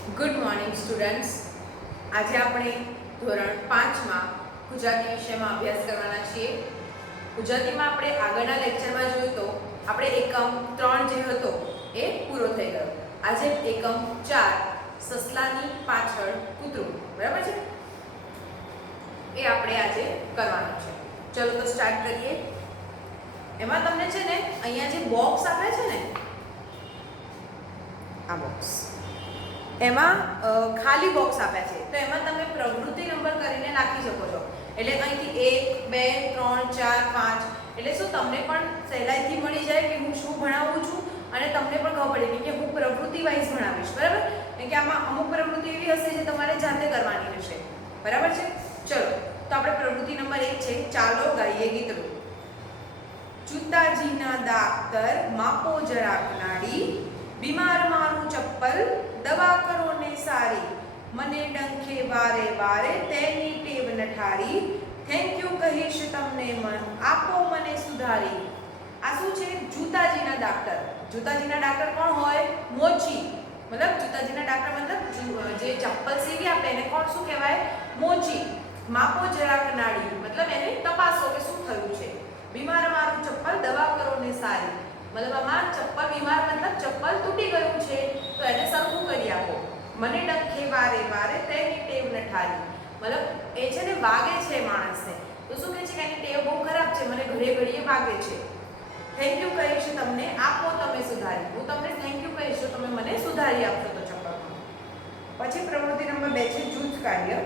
Good morning students. આજે આપણે ધોરણ 5 માં ગુજરાતી વિષયમાં અભ્યાસ કરવાના છીએ. ગુજરાતીમાં આપણે આગળના લેક્ચરમાં જોયું તો આપણે એકમ 3 જે હતો એ પૂરો થઈ ગયો. આજે એકમ 4 સસલાની પાછળ કૂતરું, બરાબર છે, એ આપણે આજે કરવાનું છે. ચલો તો સ્ટાર્ટ કરીએ. એમાં તમને છે ને અહીંયા જે બોક્સ આપે છે ને, આ બોક્સ, એમાં ખાલી બોક્સ આપ્યા છે, તો એમાં તમે પ્રવૃત્તિ નંબર કરીને નાખી શકો છો. એટલે અહીંથી 1 2 3 4 5, એટલે શું તમને પણ સહેલાઈથી મળી જાય કે હું શું ભણાવું છું અને તમને પણ ખબર પડે કે હું પ્રવૃત્તિ વાઇઝ ભણાવીશ, બરાબર. કારણ કે આમાં અમુક પ્રવૃત્તિ એવી હશે જે તમારે જાતે કરવાની હશે, બરાબર છે. ચલો તો આપણે પ્રવૃત્તિ નંબર 1 છે, ચાલો ગાઈએ ગીતડું. જૂતાજીના દાક્તર માપો જરાક નાડી, બીમાર મારું ચપ્પલ દવા કરો ને સારી, મને ડંખે વારે વારે તેની ટેવ નઠારી, થેન્ક યુ કહીશ તમને મન આપો મને સુધારી. આ શું છે? જૂતાજીના ડાક્ટર. જૂતાજીના ડાક્ટર કોણ હોય? મોચી. મતલબ જૂતાજીના ડાક્ટર મતલબ જે ચપ્પલ સીવી આપણે એને કોણ શું કહેવાય? મોચી. માપો જરાક નાડી મતલબ એને તપાસો કે શું થયું છે. બીમાર મારું ચપ્પલ દવા કરો ને સારી, મતલબ આમાં ચપ્પલ બીમાર મતલબ ચપ્પલ તૂટી ગયું છે તો એને સરખું કરી આપો. મને ડંખે વારે વારે તેની ટેવ નઠારી, મતલબ એ છે ને વાગે છે માણસને, તો શું કહે છે કે એની ટેવ બહુ ખરાબ છે, મને ઘડીએ ઘડીએ વાગે છે. થેન્ક યુ કહીશ તમને આપો તમે સુધારી, હું તમને થેન્ક યુ કહીશ તમે મને સુધારી આપશો તો ચપ્પલમાં. પછી પ્રવૃત્તિ નંબર 2 છે જૂથ કાર્ય.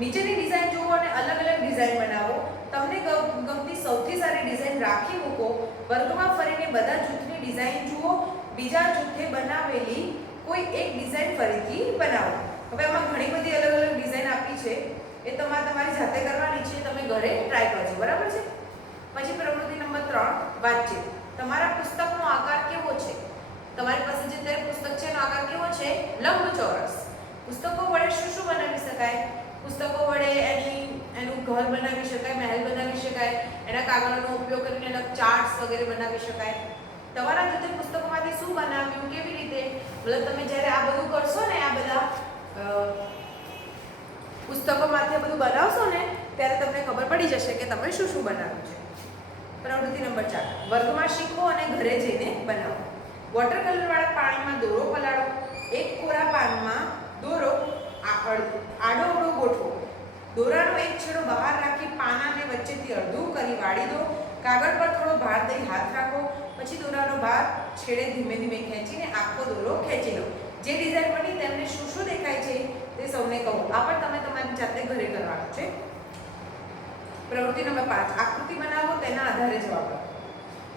નીચેની ડિઝાઇન જુઓ અને અલગ અલગ ડિઝાઇન બનાવો. તમને ગમતી સૌથી સારી ડિઝાઇન રાખી મૂકો. વર્ગમાં ફરીને બધા જૂથની ડિઝાઇન જુઓ. બીજા જૂથે બનાવેલી કોઈ એક ડિઝાઇન ફરીથી બનાવો. હવે આમાં ઘણી બધી અલગ અલગ ડિઝાઇન આપી છે, એ તમારી જાતે કરવાની છે, તમે ઘરે ટ્રાય કરજો, બરાબર છે. પછી પ્રવૃત્તિ નંબર 3 વાતચીત. તમારા પુસ્તકનો આકાર કેવો છે? તમારી પાસે જે તે પુસ્તક છે એનો આકાર કેવો છે? લંબચોરસ. પુસ્તકો વડે શું શું બનાવી શકાય? પુસ્તકો વડે એનું ઘર બનાવી શકાય, મહેલ બનાવી શકાય, એના કાગળનો ઉપયોગ કરીને એના ચાર્ટ્સ વગેરે બનાવી શકાય. તમારા જૂથે પુસ્તકોમાંથી શું બનાવ્યું, કેવી રીતે? મતલબ તમે જ્યારે આ બધું કરશો ને, આ બધા પુસ્તકોમાંથી આ બધું બનાવશો ને, ત્યારે તમને ખબર પડી જશે કે તમે શું શું બનાવ્યું છે. પ્રવૃત્તિ નંબર 4 વર્ગમાં શીખો અને ઘરે જઈને બનાવો. વોટર કલર વાળા પાણીમાં દોરો પલાળો. એક કોરા પાનમાં દોરો આડો ગોઠવો. દોરાનો એક છેડો બહાર રાખી પાનાને વચ્ચેથી અડધું કરી વાળી દો. કાગળ પર થોડો ભાર દઈ હાથ રાખો. પછી દોરાનો ભાર છેડે ધીમે ધીમે ખેંચીને આખો દોરો ખેંચી લો. જે ડિઝાઇન બની તેમને શું શું દેખાય છે તે સૌને કહો. આ પણ તમે તમારી જાતે ઘરે કરવાનું છે. પ્રવૃત્તિ નંબર 5 આકૃતિ બનાવો, તેના આધારે જવાબ આપો.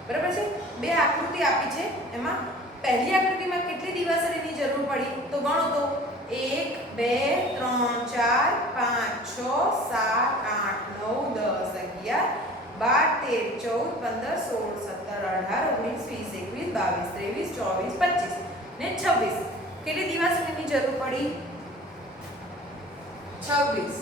બરાબર છે. 2 આકૃતિ આપી છે. એમાં પહેલી આકૃતિમાં કેટલી દિવાસળીની જરૂર પડી તો ગણો તો 1 2 3 4 5 6 7 8 9 10 11 12 13 14 15 16 17 18 19 20 21 22 23 24 25 ને 26. કેટલી દિવાસળીની જરૂર પડી? 26.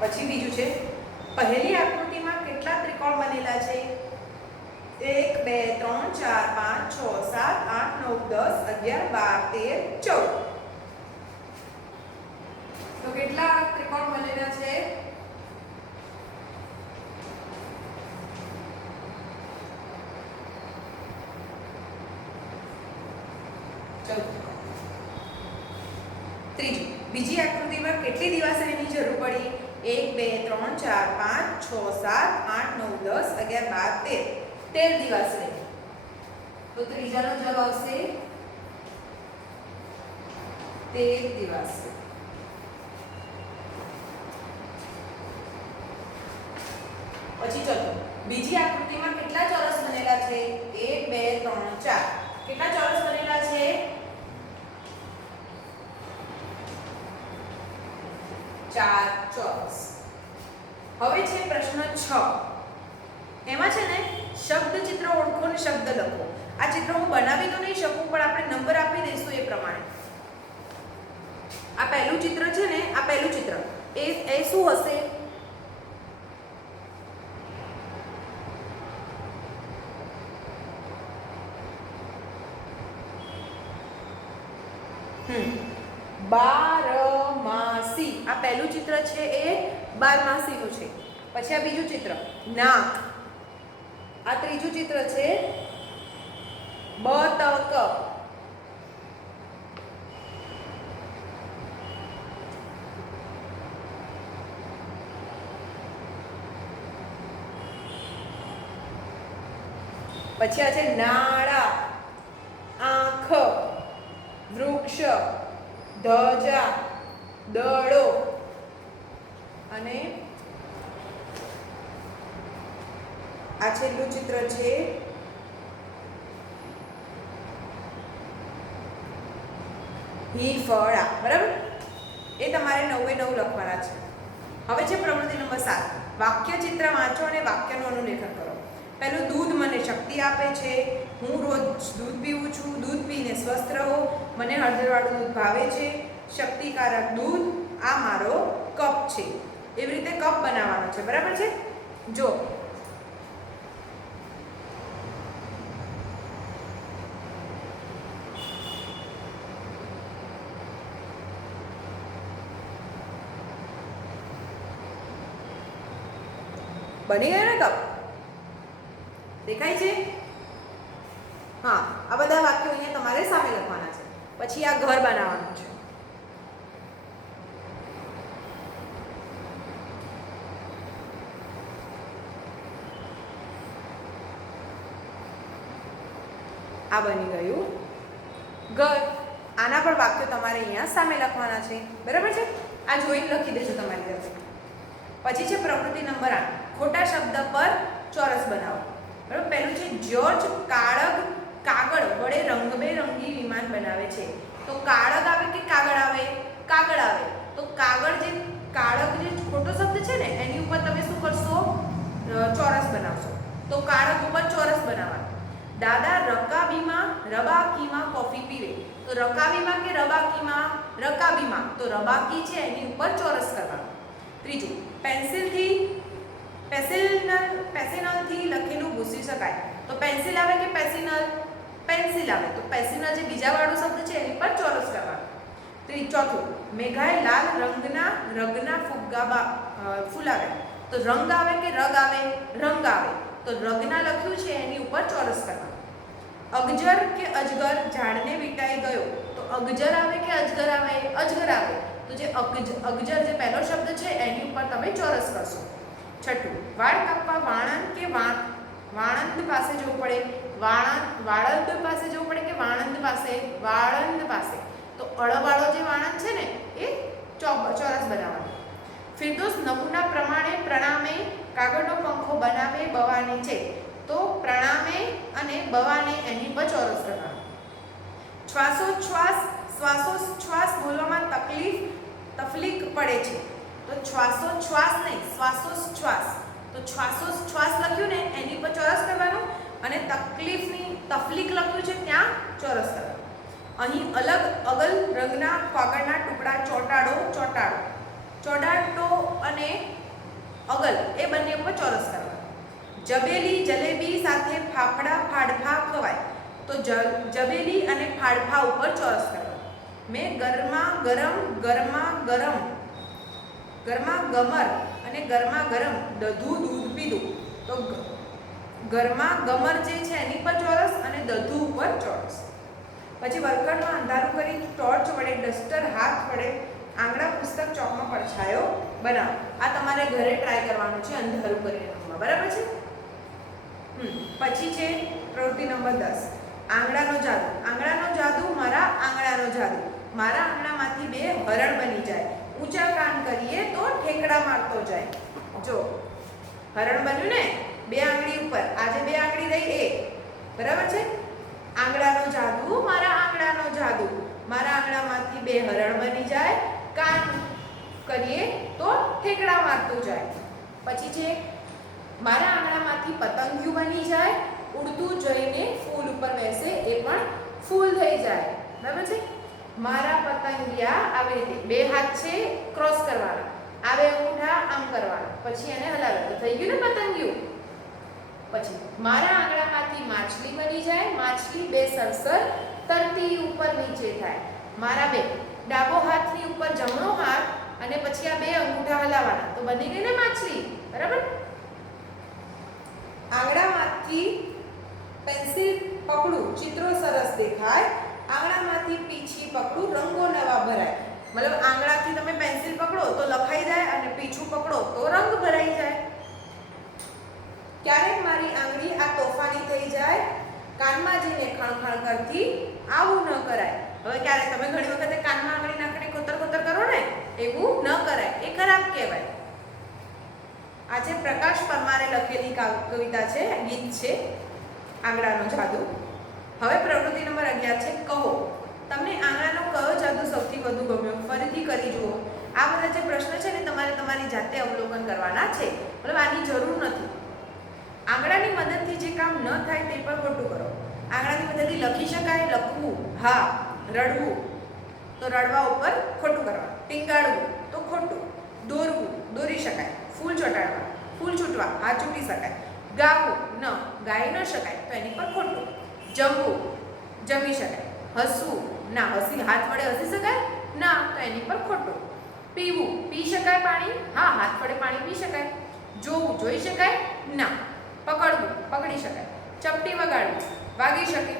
પછી બીજું છે, પહેલી આકૃતિમાં કેટલા ત્રિકોણ બનેલા છે? 1 2 3 4 5 6 7 8 9 10 11 12 13 14. તો કેટલા ત્રિકોણ બનેલા છે? 14. ત્રીજું, બીજી આકૃતિમાં કેટલી દિવાસળીની જરૂર પડી? 1 2 3 4 5 6 7 8 9 10 11 12 13 દિવાસળી. તો ત્રીજાનો જવાબ આવશે 13 દિવાસળી. પછી ચલો, બીજી આકૃતિમાં કેટલા ચોરસ બનેલા છે? 1 2 3 4. કેટલા ચોરસ બનેલા છે? 4 ચોરસ. હવે છે પ્રશ્ન 6. એમાં છે ને શબ્દ ચિત્ર ઓળખો અને શબ્દ લખો. આ ચિત્ર હું બનાવી તો નહીં શકું, પણ આપણે નંબર આપી દઈશું એ પ્રમાણે. આ પહેલું ચિત્ર છે ને, આ પહેલું ચિત્ર એ શું હશે? બારમાસી. આ પહેલું ચિત્ર છે એ બારમાસીનું છે. પછી આ બીજું ચિત્ર નાક. આ ત્રીજું ચિત્ર છે બતક. પછી આ છે નાળા, આંખ, વૃક્ષ, ધજા, દડો અને આ છેલ્લું ચિત્ર છે હિફળા. બરાબર? એ તમારે 9 એ 9 લખવાના છે. હવે છે પ્રવૃત્તિ નંબર 7. વાક્ય ચિત્ર વાંચો અને વાક્યનું અનુલેખન કરો. પહેલું, દૂધ મને શક્તિ આપે છે. હું રોજ દૂધ પીવું છું. દૂધ પીને સ્વસ્થ રહો. મને હળદરવાળું દૂધ ભાવે છે. શક્તિકારક દૂધ. આ મારો કપ છે. એવી રીતે કપ બનાવવાનો છે. બરાબર છે? જો બની ગયો ને કપ? દેખાય છે? હા, આ બધા વાક્યો અહીંયા તમારે સામે લખવાના છે. પછી આ ઘર બનાવવાનું છે. આ બની ગયું ઘર. આના પણ વાક્યો તમારે અહીંયા સામે લખવાના છે. બરાબર છે? આ જોઈને લખી દેજો તમારી રીતે. પછી છે પ્રવૃત્તિ નંબર 8. ખોટા શબ્દ પર ચોરસ બનાવો. બરાબર? પહેલું છે જ્યોર્જ કાગળ વડે રંગબેરંગી વિમાન બનાવે છે. તો કાળગ આવે કે કાગળ આવે? કાગળ આવે. તો કાગળ જે ખોટો શબ્દ છે ને એની ઉપર તમે શું કરશો? ચોરસ બનાવશો. તો કાળગ ઉપર ચોરસ બનાવવાનું. દાદા રબાકીમાં કોફી પીવે. તો રકાબીમાં કે રબાકીમાં? રકાબીમાં. તો રબાકી છે એની ઉપર ચોરસ કરવાનું. ત્રીજું, પેન્સિલથી લખેલું ભૂંસી શકાય. તો પેન્સિલ આવે કે પેન્સિલ? પેન્સિલ આવે. તો પેન્સિલ જે બીજા વાળો શબ્દ છે એની પર ચોરસ કરવાનો. ચોથું, મેઘાએ લાલ રગના ફૂલાવે. તો રંગ આવે કે રગ આવે? રંગ આવે. તો રગના લખ્યું છે એની ઉપર ચોરસ કરવાનું. અગજર કે અજગર ઝાડને વીંટાઈ ગયો. તો અગજર આવે કે અજગર આવે? અજગર આવે. તો જે અગજર જે પહેલો શબ્દ છે એની ઉપર તમે ચોરસ કરશો. છઠ્ઠું, વાળ કાપવા વાણંદ પાસે જવું પડે. વાળંદ પાસે જવું પડે કે વાણંદ પાસે? વાળંદ પાસે. તો અળવાળો જે વાણંદ છે ને એ ચોરસ બનાવવાનો. ફિરદોસ નમૂના પ્રણામે કાગળનો પંખો બનાવે બવાને છે. તો પ્રણામે અને બવાને એની પર ચોરસ કરવાનો. શ્વાસોચ્છ્વાસ બોલવામાં તકલીફ પડે છે. તો શ્વાસોચ્છ્વાસ નહીં, શ્વાસોચ્છ્વાસ. તો શ્વાસોચ્છ્વાસ લખ્યું ને એની પર ચોરસ કરવાનું અને તકલીફ લખ્યું છે ત્યાં ચોરસ કરવાનું. અહીં અગલ રંગના કાગળના ટુકડા ચોટાડો અને અગલ એ બંને ઉપર ચોરસ કરવાનું. જલેબી સાથે ફાડફા ખવાય. તો જબેલી અને ફાડફા ઉપર ચોરસ કરવાનું. મેં ગરમા ગમર અને ગરમ દૂધ પીધું. તો ગરમા ગમર જે છે એની પર ચોરસ અને દધુ ઉપર ચોરસ. પછી વર્કરમાં અંધારું કરી ટોર્ચ વડે ડસ્ટર હાથ વડે આંગળા પુસ્તક ચોકમાં પડછાયો બનાવો. આ તમારે ઘરે ટ્રાય કરવાનું છે અંધારું કરીને રમવા. બરાબર છે? પછી છે પ્રવૃત્તિ નંબર 10. આંગળાનો જાદુ. મારા આંગળાનો જાદુ. મારા આંગણામાંથી 2 હરણ બની જાય. ઊંચા કાન કરીએ તો ઠેકડા મારતો જાય. જો હરણ બન્યું ને 2 આંગળી ઉપર. આજે 2 આંગળી રહી એ. બરાબર છે? આંગળાનો જાદુ. મારા આંગળાનો જાદુ. મારા આંગણામાંથી 2 હરણ બની જાય. કાન કરીએ તો ઠેકડા મારતું જાય. પછી છે મારા આંગણામાંથી પતંગિયું બની જાય. ઉડતું જઈને ફૂલ ઉપર બેસે એ પણ ફૂલ થઈ જાય. બરાબર છે? મારા પતંગિયા આવી રીતે બે હાથ છે ક્રોસ કરવાના, આ બે અંગૂઠા આમ કરવાના, પછી એને હલાવે તો થઈ ગયું ને પતંગિયું. પછી મારા આંગળામાંથી માછલી બની જાય, માછલી બે સરસર તરતી ઉપર નીચે થાય. મારા બે ડાબો હાથની ઉપર જમણો હાથ અને પછી આ બે અંગૂઠા હલાવવાના તો બની ગઈ ને માછલી. બરાબર. આંગળામાંથી પેન્સિલ પકડું, ચિત્રો સરસ દેખાય, આંગળામાંથી પીછી પકડું, રંગો નવા ભરાય. મતલબ આંગળાથી તમે પેન્સિલ પકડો તો લખાઈ જાય અને પીછું પકડો તો રંગ ભરાઈ જાય. ક્યારેક મારી આંગળી આ તોફાની થઈ જાય, કાનમાં જઈને ખણખણ કરતી આવું ન કરાય. હવે ક્યારેક તમે ઘણી વખતે કાનમાં આંગળી નાખીને કોતર કોતર કરો ને, એવું ન કરાય, એ ખરાબ કહેવાય. આજે પ્રકાશ પરમારે લખેલી કવિતા છે, ગીત છે આંગળાનો જાદુ. હવે પ્રવૃત્તિ નંબર 11 છે કહો તમને આંગળાનો કયો જાદુ સૌથી વધુ ગમ્યો. ફરીથી કરી જુઓ. આ બધા જે પ્રશ્ન છે ને તમારે તમારી જાતે અવલોકન કરવાના છે, મતલબ આની જરૂર નથી. આંગળાની મદદથી જે કામ ન થાય તે પણ ખોટું કરો. આંગળાની મદદથી લખી શકાય, લખવું હા, રડવું તો રડવા ઉપર ખોટું કરવાનું, ટીંગાડવું તો ખોટું, દોરવું દોરી શકાય, ફૂલ ચોંટાડવા ફૂલ છૂટવા આ ચૂંટી શકાય, ગાવું ન ગાઈ ન શકાય તો એની પર ખોટું, જમવું જમી શકાય, હસવું ના હસી હાથ વડે હસી શકાય ના તો એની પર ખોટું, પીવું પી શકાય પાણી હા હાથ વડે પાણી પી શકાય, જોવું જોઈ શકાય ના, પકડવું પકડી શકાય, ચપટી વગાડવું વાગી શકે,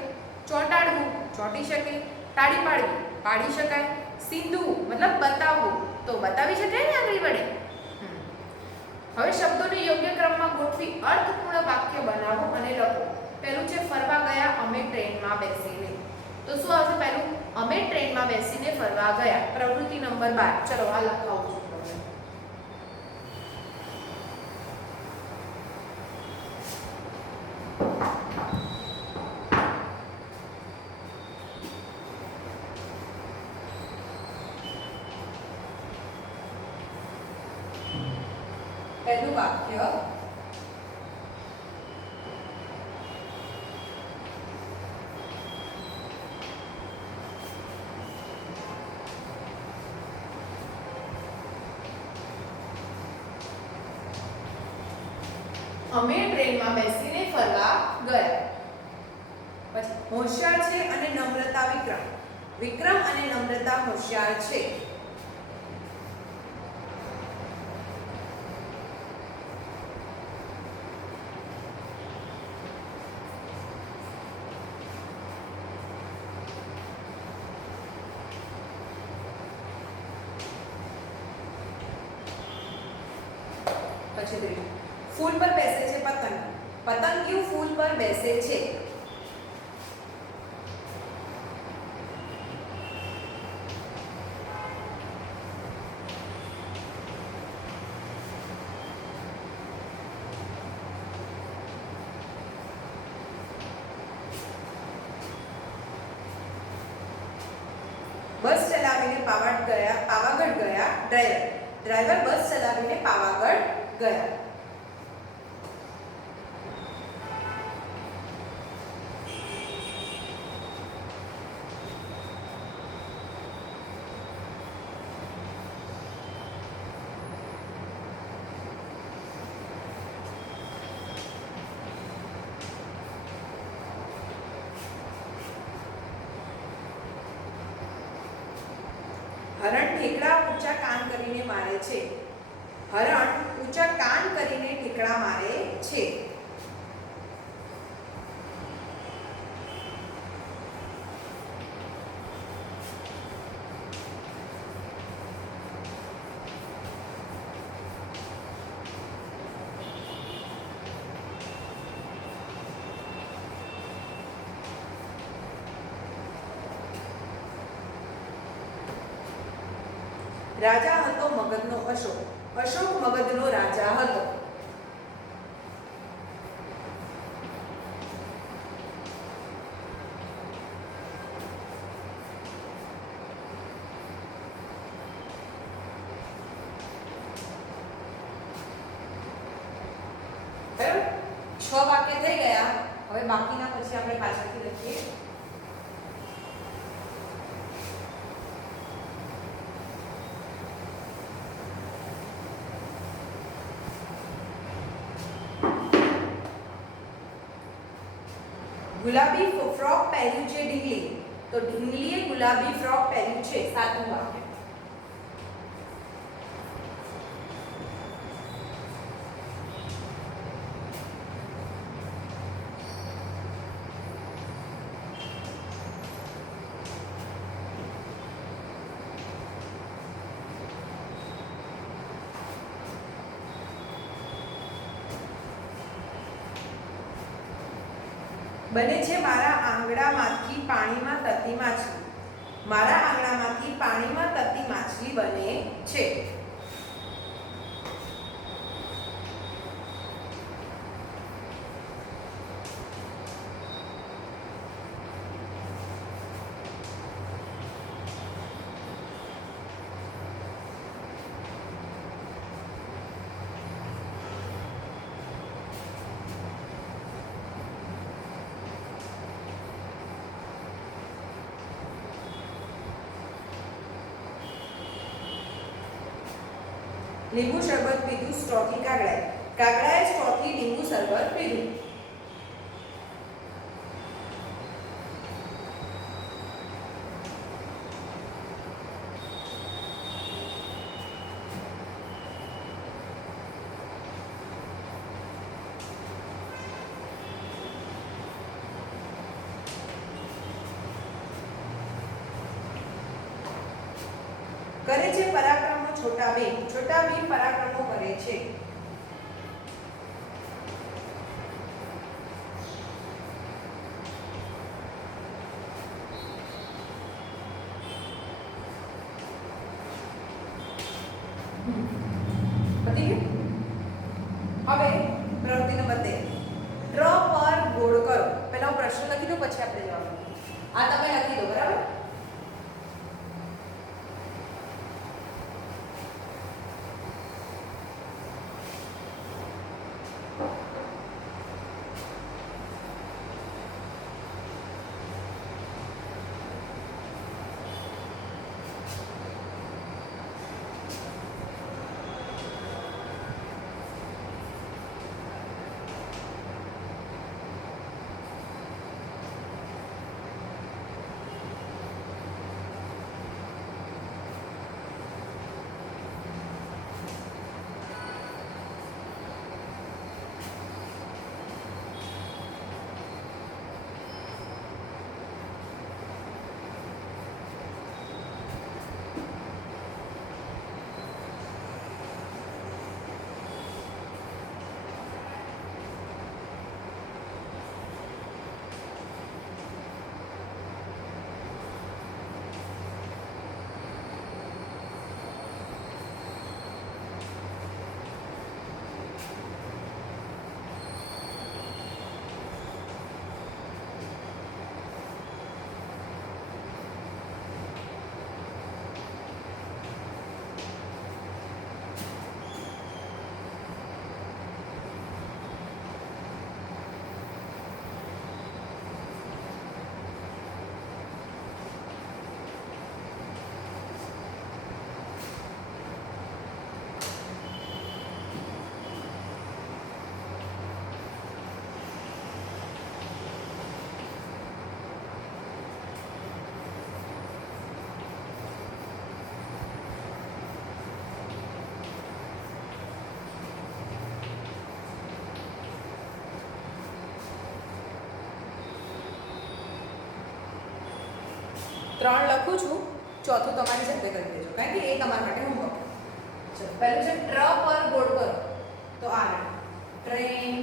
ચોંટાડવું ચોંટી શકે, તાળી પાડવી પાડી શકાય, સીધવું મતલબ બતાવવું તો બતાવી શકાય ને આંગળી વડે. હવે શબ્દોને યોગ્ય ક્રમમાં ગોઠવી અર્થપૂર્ણ વાક્ય બનાવો અને લખો. પહેલું છે ફરવા ગયા અમે ટ્રેનમાં બેસીને. તો શું આવશે પહેલું? અમે ટ્રેનમાં બેસીને ફરવા ગયા. પ્રવૃત્તિ નંબર 12. ચલો આ લખાવું છું. પહેલું વાક્ય અમે ટ્રેનમાં બેસીને ફરવા ગયા. પછી હોશિયાર છે અને નમ્રતા વિક્રમ. વિક્રમ અને નમ્રતા હોશિયાર છે. પછી ત્રીજું ફૂલ પર બેસે છે પતંગ. પતંગિયું ફૂલ પર બેસે છે. બસ ચલાવીને પાવાગઢ ગયા ડ્રાઈવર બસ ચલાવીને પાવાગઢ ગયા. હરણ ઠેકડા ઊંચા કાન કરીને મારે છે. હરણ ઊંચા કાન કરીને ઠેકડા મારે છે. રાજા હતો મગધનો અશોક. અશોક મગધનો રાજા હતો. બરાબર 6 વાક્ય થઈ ગયા. હવે બાકીના પછી આપણે પાછળથી લખીએ. ગુલાબી ફ્રોક પહેર્યું છે ઢીંગલી, તો ઢીંગલીએ ગુલાબી ફ્રોક પહેર્યું છે. સાચું વાક્ય. બને છે મારા આંગણામાંથી પાણીમાં તરતી માછલી. મારા આંગણામાંથી પાણીમાં તરતી માછલી બને છે. લીંબુ શરબત પીધું સ્ટ્રોથી કાગડાએ. કાગડાએ સ્ટ્રોથી લીંબુ શરબત પીધું. કરે છે પરાક્રમો છોટા ભીમ. છોટા ભીમ પરાક્રમો કરે છે. પતી ગયું? હવે પ્રવૃત્તિ નંબર 13. ડ્રો પર ગોળ કરો. પહેલા હું પ્રશ્ન લખી દઉં, પછી આપણે જવાબ. આ તમે લખી દો, બરાબર? ત્રણ લખું છું, ચોથું તમારી જાતે કરી દેજો, કારણ કે એ તમારા માટે હોમવર્ક. ચલો, પહેલું છે ટ્ર પર ગોળ કરો. તો આ ટ્રેન,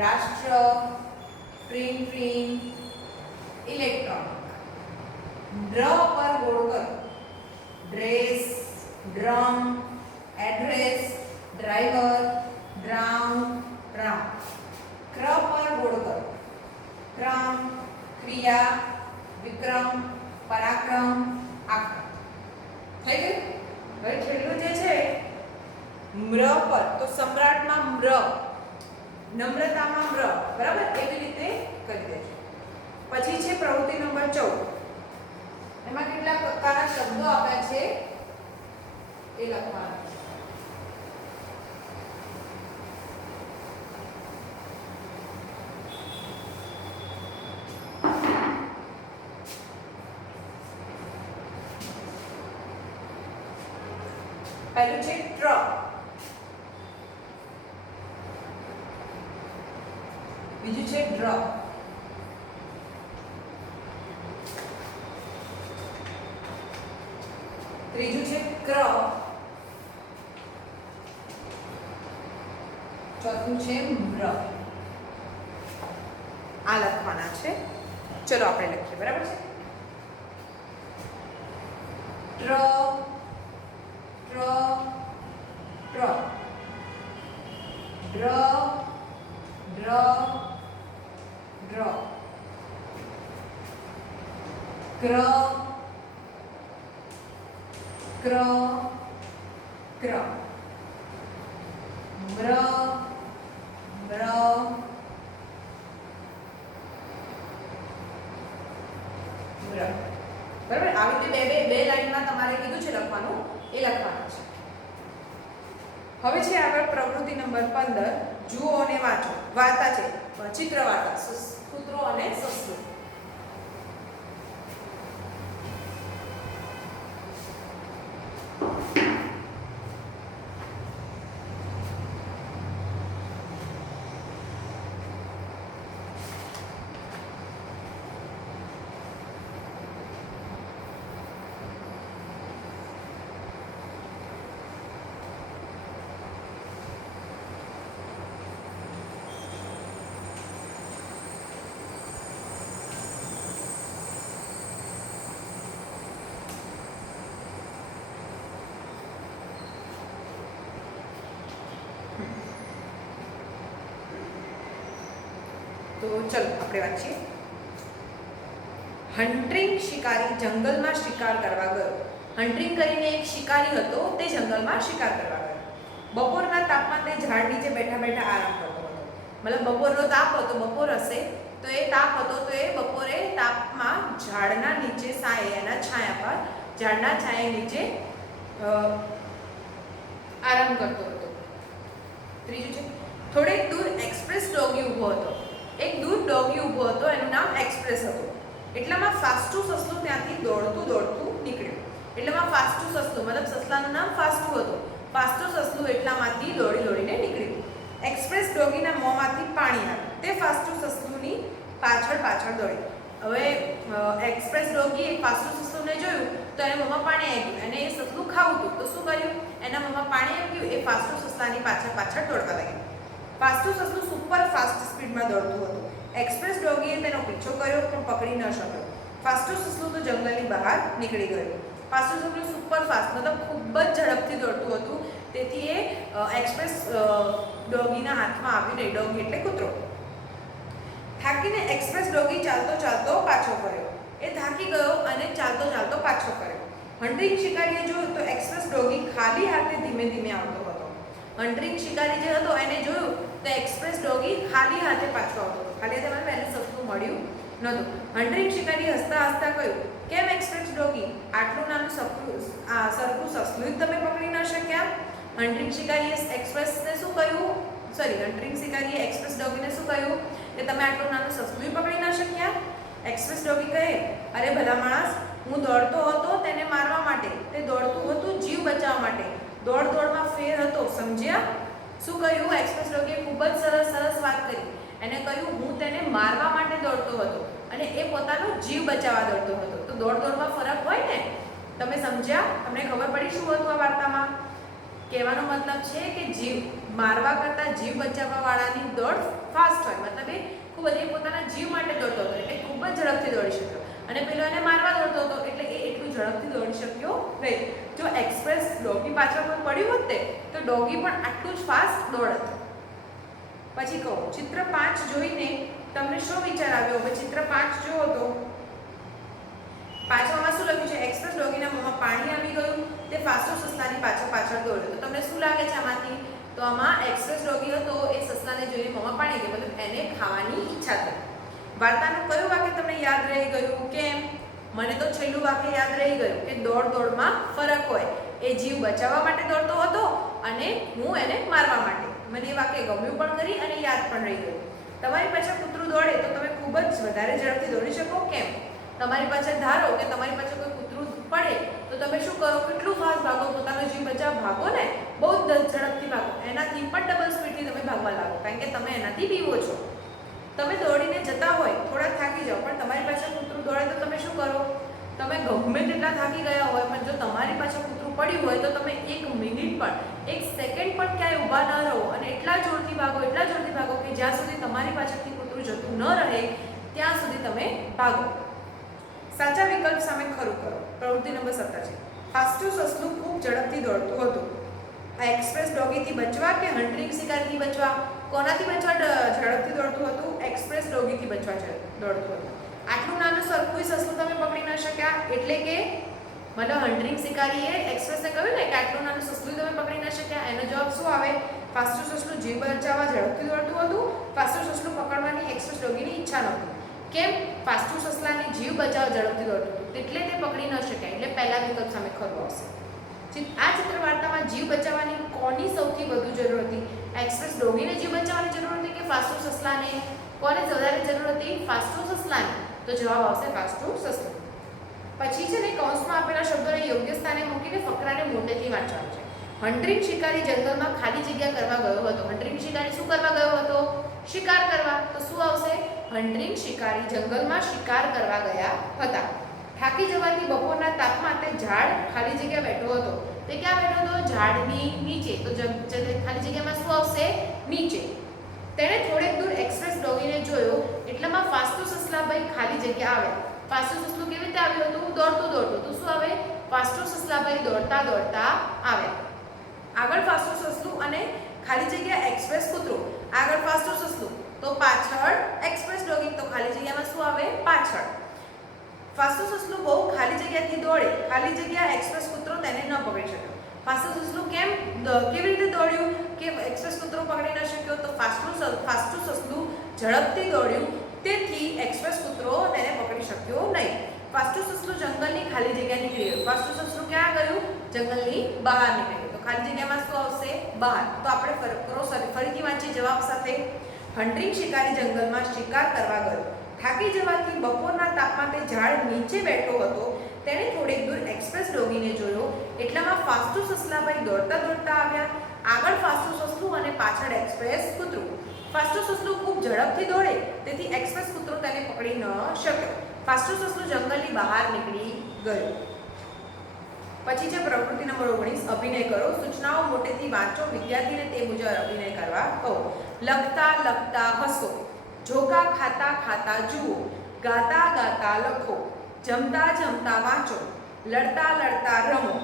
રાષ્ટ્ર, પ્રિન્ટ, ઇલેક્ટ્રોન. ડ્ર પર ગોળ કરો. Dress, drum, address, driver, drowned, drown. ક્ર પર ગોળ કરો. ક્રમ, ક્રિયા, વિક્રમ, પરાક્રમ, આક્રમ. થઈ ગયું? હવે છેલ્લું જે છે મ્ર પર, તો સમ્રાટમાં મ્ર, નમ્રતામાં મ્ર, બરાબર? એવી રીતે કરી દેજો. પછી છે પ્રવૃત્તિ નંબર 14. એમાં કેટલા પ્રકારના શબ્દો આપ્યા છે એ લખવાના. પહેલું છે ટ્ર, બીજું છે ડ્ર, ત્રીજું છે ક્ર, ચોથું છે મ્ર. આ લખવાના છે. ચલો આપણે લખીએ, બરાબર છે. ટ્ર, ટ્ર, ટ્ર, ડ્ર, ડ્ર, ડ્ર, ક્ર, ક્ર, ક્ર, મ્ર, મ્ર, મ્ર. બરાબર. આવી રીતે બે લાઈનમાં તમારે કીધું છે લખવાનું, એ લખવાનું છે. હવે છે આગળ પ્રવૃત્તિ નંબર 15. જુઓ અને વાંચો. વાર્તા છે, ચિત્ર વાર્તા, કૂતરો અને સસલું. તો ચલો આપણે વાંચીએ. હન્ટિંગ શિકારી જંગલમાં શિકાર કરવા ગયો. હન્ટિંગ કરીને એક શિકારી હતો, તે જંગલમાં શિકાર કરવા ગયો. બપોરના તાપમાં તે ઝાડ નીચે બેઠા બેઠા આરામ કરતો હતો. મતલબ બપોરનો તાપ હતો, બપોર હશે તો એ તાપ હતો, તો એ બપોરે તાપમાં ઝાડના નીચે એના છાયા પર, ઝાડના છાયા નીચે આરામ કરતો હતો. ત્રીજું છે થોડેક દૂર એક્સપ્રેસ ડોગી ઊભો હતો. એક દૂર ડોગી ઊભો હતો, એનું નામ એક્સપ્રેસ હતું. એટલામાં ફાસ્ટુ સસલું ત્યાંથી દોડતું દોડતું નીકળ્યું. એટલામાં ફાસ્ટુ સસલું, મતલબ સસલાનું નામ ફાસ્ટુ હતું. ફાસ્ટુ સસલું એટલામાંથી દોડી દોડીને નીકળ્યું. એક્સપ્રેસ ડોગીના મોંમાંથી પાણી આવ્યું. તે ફાસ્ટુ સસલુની પાછળ પાછળ દોડી. હવે એક્સપ્રેસ ડોગીએ ફાસ્ટુ સસલુને જોયું તો એને મોંમાં પાણી આવી ગયું, અને એ સસલું ખાવું હતું. તો શું કર્યું? એના મોંમાં પાણી આવી ગયું, એ ફાસ્ટુ સસલાની પાછળ પાછળ દોડવા લાગ્યું. ફાસ્ટુ સસલું સુપર ફાસ્ટ સ્પીડમાં દોડતું હતું. એક્સપ્રેસ ડોગીએ તેનો પીછો કર્યો પણ પકડી ન શક્યો. ફાસ્ટુ સસલું તો જંગલની બહાર નીકળી ગયું. ફાસ્ટુ સસલું સુપર ફાસ્ટ, મતલબ ખૂબ જ ઝડપથી દોડતું હતું. તેથી એ એક્સપ્રેસ ડોગીના હાથમાં આવી નહીં. ડોગી એટલે કૂતરો. થાકીને એક્સપ્રેસ ડોગી ચાલતો ચાલતો પાછો ફર્યો. એ થાકી ગયો અને ચાલતો ચાલતો પાછો ફર્યો. હન્ટિંગ શિકારીએ જોયું તો એક્સપ્રેસ ડોગી ખાલી હાથે ધીમે ધીમે આવતો હતો. હન્ટિંગ શિકારી જે હતો એને જોયું તો એક્સપ્રેસ ડોગી ખાલી હાથે પાછો આવતો હતો. ખાલી હાથે મને પહેલું સસલું મળ્યું નહોતું. હન્ટિંગ શિકારી હસતા હસતા કહ્યું, કેમ એક્સપ્રેસ ડોગી, આટલું નાનું સરખું સસલું જ તમે પકડી ન શક્યા? હન્ટિંગ શિકારીએ એક્સપ્રેસને શું કહ્યું? હન્ટિંગ શિકારીએ એક્સપ્રેસ ડોગીને શું કહ્યું કે તમે આટલું નાનું સસલું પકડી ન શક્યા? એક્સપ્રેસ ડોગી કહે, અરે ભલા માણસ, હું દોડતો હતો તેને મારવા માટે. તે દોડતું હતું જીવ બચાવવા માટે. દોડ દોડમાં ફેર હતો, સમજ્યા? શું કહ્યું? એક્સપ્રેસ ડોગીએ ખૂબ જ સરસ વાત કરી. એને કહ્યું હું તેને મારવા માટે દોડતો હતો અને એ પોતાનો જીવ બચાવવા દોડતો હતો. તો દોડ દોડમાં ફરક હોય ને. તમે સમજ્યા? તમને ખબર પડી શું હતું આ વાર્તામાં? કહેવાનો મતલબ છે કે જીવ મારવા કરતાં જીવ બચાવવા વાળાની દોડ ફાસ્ટ હોય. મતલબ એ ખૂબ જ પોતાના જીવ માટે દોડતો હતો, એટલે ખૂબ જ ઝડપથી દોડી શક્યો. અને પેલો એને મારવા દોડતો હતો, એટલે એ એટલું ઝડપથી દોડી શક્યો નહીં. જો એક્સપ્રેસ ડોગી પાછળ કોઈ પડ્યું હોત ને તો ડોગી પણ આટલું જ ફાસ્ટ દોડત. પછી કહો, ચિત્ર 5 જોઈને તમને શું વિચાર આવ્યો? હવે ચિત્ર 5 જુઓ તો 5માં શું લખ્યું છે? એક્સપ્રેસ ડોગીના મોંમાં પાણી આવી ગયું. તે ફાસ્ટુ સસલાની પાછળ પાછળ દોડ્યો. તો તમને શું લાગે છે આમાંથી? તો આમાં એક્સપ્રેસ ડોગી હતો, એ સસલાને જોઈને મોંમાં પાણી ગયું, મતલબ એને ખાવાની ઈચ્છા થઈ. વાર્તાનું કયું વાક્ય તમને યાદ રહી ગયું? કેમ? મને તો છેલ્લું વાક્ય યાદ રહી ગયું કે દોડ દોડમાં ફરક હોય. એ જીવ બચાવવા માટે દોડતો હતો અને હું એને મારવા માટે. મને એ વાક્ય ગમ્યું પણ ખરી અને યાદ પણ રહી ગયું. તમારી પાછળ કૂતરું દોડે તો તમે ખૂબ જ વધારે ઝડપથી દોડી શકો. કેમ? તમારી પાછળ ધારો કે તમારી પાછળ કોઈ કૂતરું પડે તો તમે શું કરો, કેટલું ફાસ્ટ ભાગો, પોતાનો જીવ બચાવ ભાગો ને, બહુ ઝડપથી ભાગો, એનાથી પણ ડબલ સ્પીડથી તમે ભાગવા લાગો, કારણ કે તમે એનાથી બીવો છો. તમે દોડીને જતા હોય, થોડા થાકી જાઓ, પણ તમારી પાછળ કૂતરું દોડે તો તમે શું કરો, તમે ગમે તેટલા થાકી ગયા હોય પણ જો તમારી પાછળ કૂતરું પડ્યું હોય તો તમે 1 મિનિટ પણ 1 સેકન્ડ પણ ક્યાંય ઊભા ન રહો અને એટલા જોરથી ભાગો કે જ્યાં સુધી તમારી પાછળથી કૂતરું જતું ન રહે ત્યાં સુધી તમે ભાગો. સાચા વિકલ્પ સામે ખરું કરો. પ્રવૃત્તિ નંબર 17 છે. ફાસ્ટુ સસલું ખૂબ ઝડપથી દોડતું હતું. આ એક્સપ્રેસ ડોગીથી બચવા કે હન્ટિંગ શિકારીથી બચવા? કોનાથી બચવા ઝડપથી દોડતું હતું? એક્સપ્રેસ ડોગીથી બચવા દોડતું હતું. આટલું નાનું સરખું સસલું તમે પકડી ન શક્યા, એટલે કે મતલબ હન્ટિંગ શિકારીએ એક્સપ્રેસને કહ્યું ને કે આટલું નાનું સસલું તમે પકડી ન શક્યા. એનો જવાબ શું આવે? ફાસ્ટુ સસલું જીવ બચાવવા ઝડપથી દોડતું હતું. ફાસ્ટુ સસલું પકડવાની એક્સપ્રેસ ડોગીની ઈચ્છા નહોતી. કેમ? ફાસ્ટુ સસલાને જીવ બચાવવા ઝડપથી દોડતું હતું એટલે તે પકડી ન શક્યા, એટલે પહેલા વિકલ્પ સામે ખરું આવશે. આ ચિત્ર વાર્તામાં જીવ બચાવવાની કોની સૌથી વધુ જરૂર હતી? એક્સપ્રેસ ડોગીને જીવ બચાવવાની જરૂર હતી કે ફાસ્ટુ સસલાને? કોને વધારે જરૂર હતી? ફાસ્ટુ સસલાને. તો જવાબ આવશે ફાસ્ટુ સસલું. પછી છે ને કૌંસમાં આપેલા શબ્દોને યોગ્ય સ્થાને મૂકીને ફકરાને મોટેથી વાંચવાનું છે. હન્ટિંગ શિકારી જંગલમાં ખાલી જગ્યા કરવા ગયો હતો. હન્ટિંગ શિકારી શું કરવા ગયો હતો? શિકાર કરવા. તો શું આવશે? હન્ટિંગ શિકારી જંગલમાં શિકાર કરવા ગયા હતા. થાકી જવાથી બપોરના તાપમાં તે ઝાડ ખાલી જગ્યા બેઠો હતો. તે ક્યાં બેઠો હતો? ઝાડની નીચે. તો ખાલી જગ્યામાં શું આવશે? નીચે. તેણે થોડેક દૂર એક્સપ્રેસ ડોગીને જોયો, એટલામાં ફાસ્ટુ સસલાભાઈ ખાલી જગ્યા આવ્યા. ફાસ્ટુ સસલું કેવી રીતે આવ્યું હતું? દોડતું. તો શું આવે? ફાસ્ટુ સસલાભાઈ દોડતા આવ્યા. આગળ ફાસ્ટુ સસલું અને ખાલી જગ્યા એક્સપ્રેસ કૂતરું. આગળ ફાસ્ટુ સસલું તો પાછળ એક્સપ્રેસ ડોગી. તો ખાલી જગ્યામાં શું આવે? પાછળ. ફાસ્ટુ સસલું બહુ ખાલી જગ્યાથી દોડે. ખાલી જગ્યા એક્સપ્રેસ કૂતરો તેને ન પકડી શક્યો. ફાસ્ટુ સસલું કેવી રીતે દોડ્યું કે એક્સપ્રેસ કૂતરો પકડી ન શક્યો? તો ફાસ્ટુ સસલું ઝડપથી દોડ્યું, તેથી એક્સપ્રેસ કૂતરો તેને પકડી શક્યો નહીં. ફાસ્ટુ સસલું જંગલની ખાલી જગ્યા નીકળી ગયું. ફાસ્ટુ સસલું ક્યાં ગયું? જંગલની બહાર નીકળી ગયું. તો ખાલી જગ્યામાં શું આવશે? બહાર. તો આપણે ફરીથી વાંચીએ જવાબ સાથે. હન્ટિંગ શિકારી જંગલમાં શિકાર કરવા ગયો. થાકી જવાથી બપોરના તાપમાં તે ઝાડ નીચે બેઠો હતો. તેણે થોડેક દૂર એક્સપ્રેસ ડોગીને જોયો, એટલામાં ફાસ્ટુ સસલાભાઈ દોડતા આવ્યા. આગળ ફાસ્ટુ સસલું અને પાછળ એક્સપ્રેસ કૂતરું. ફાસ્ટુ સસલું ખૂબ ઝડપથી દોડે, તેથી એક્સપ્રેસ કૂતરો તેને પકડી ન શક્યો. ફાસ્ટુ સસલું જંગલની બહાર નીકળી ગયું. પછી છે પ્રવૃત્તિ નંબર 19. અભિનય કરો. સૂચનાઓ મોટેથી વાંચો. વિદ્યાર્થીને તે મુજબ અભિનય કરવા કહો. લખતા હસો. જોકા ખાતા જુઓ. ગાતા લખો. જમતા વાંચો. લડતા રમો.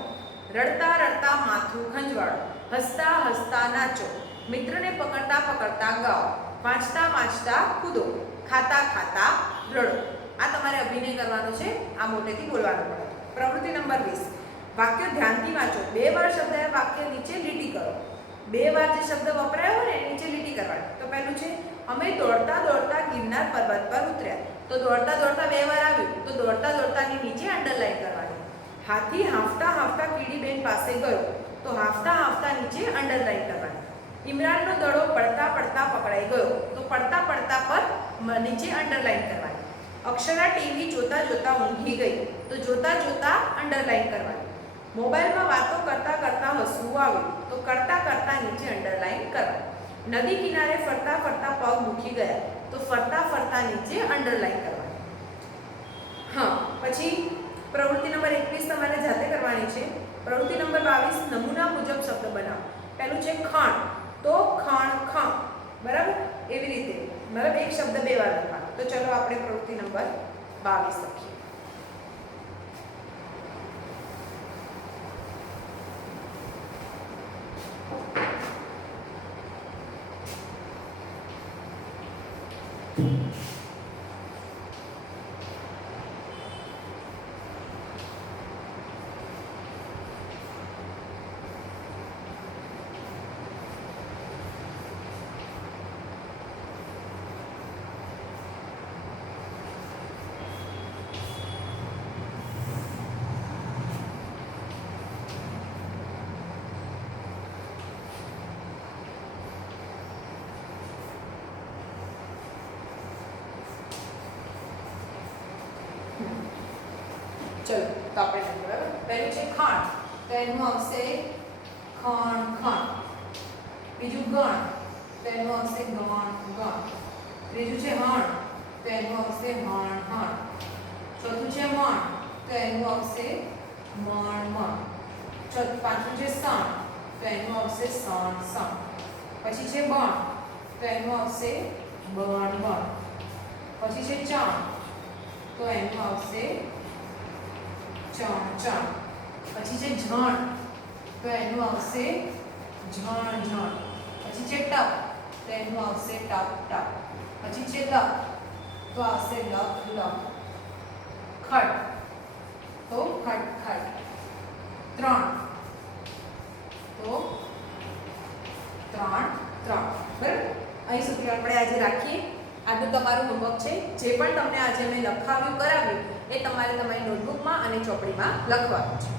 રડતા માથું ખંજવાળો. હસતા નાચો. મિત્રને પકડતા ગાઓ. વાંચતા કૂદો. ખાતા રડો. આ તમારે અભિનય કરવાનો છે. આ મોટેથી બોલવાનું પડે. પ્રવૃત્તિ નંબર 20. વાક્ય ધ્યાનથી વાંચો. 2 વાર શબ્દ વાક્ય નીચે લીટી કરો. 2 વાર જે શબ્દ વપરાયો હોય ને નીચે લીટી કરવાની. તો પહેલું છે, અમે દોડતા ગિરનાર પર્વત પર ઉતર્યા. તો દોડતા 2 વાર આવ્યું. તો દોડતાની નીચે અંડરલાઈન કરવાની. હાથી હાંફતા કીડીબેન પાસે ગયો. તો હાંફતા નીચે અંડરલાઈન કરવાની. ઇમરાનનો દડો પડતા પકડાઈ ગયો. તો પડતા પર નીચે અંડરલાઈન કરવાની. અક્ષરા ટીવી જોતા ઊંઘી ગઈ. તો જોતા અંડરલાઈન કરવાની. મોબાઈલમાં વાતો કરતા હસવું આવ્યું. તો કરતા નીચે અંડરલાઈન કરવાની. નદી કિનારે ફરતા પગ દુખી ગયા. તો ફરતા નીચે અંડરલાઈન કરવાની. હા, પછી પ્રવૃત્તિ નંબર 21 તમારે જાતે કરવાની છે. પ્રવૃત્તિ નંબર 22. નમૂના મુજબ શબ્દ બનાવો. પહેલું છે ખણ. તો ખણ. બરાબર? એવી રીતે મતલબ એક શબ્દ 2 વાર લખવાનો. તો ચલો આપણે પ્રવૃત્તિ નંબર 22 લખીએ. ચલો તો આપણે લખીએ બરાબર. પહેલું છે ખાંડ, તો એનું આવશે ખણ ખણ. બીજું ગણ, તો એનું આવશે ગણ ગણ. ત્રીજું છે હણ, તો એનું આવશે હણ હણ. ચોથું છે મણ, તો એનું આવશે મણ મણ. પાંચમું છે સણ, તો એનું આવશે સણ સણ. પછી છે બણ, તો એનું આવશે બણ બણ. પછી છે ચણ, તો એનું આવશે ચણ ચણ. પછી છે ઝણ, તો એનું આવશે ઝણ ઝણ. પછી છે ટપ, તો એનું આવશે ટપ ટપ. પછી છે લક, તો આવશે લક લક. ખટ, તો ખટ ખટ. ત્રણ, તો ત્રણ ત્રણ. બરાબર. અહીં સુધી આપણે આજે રાખીએ. આજનું તમારું હોમવર્ક છે. જે પણ તમને આજે મેં લખાવ્યું કરાવ્યું એ તમારે તમારી નોટબુકમાં અને ચોપડીમાં લખવાનું છે.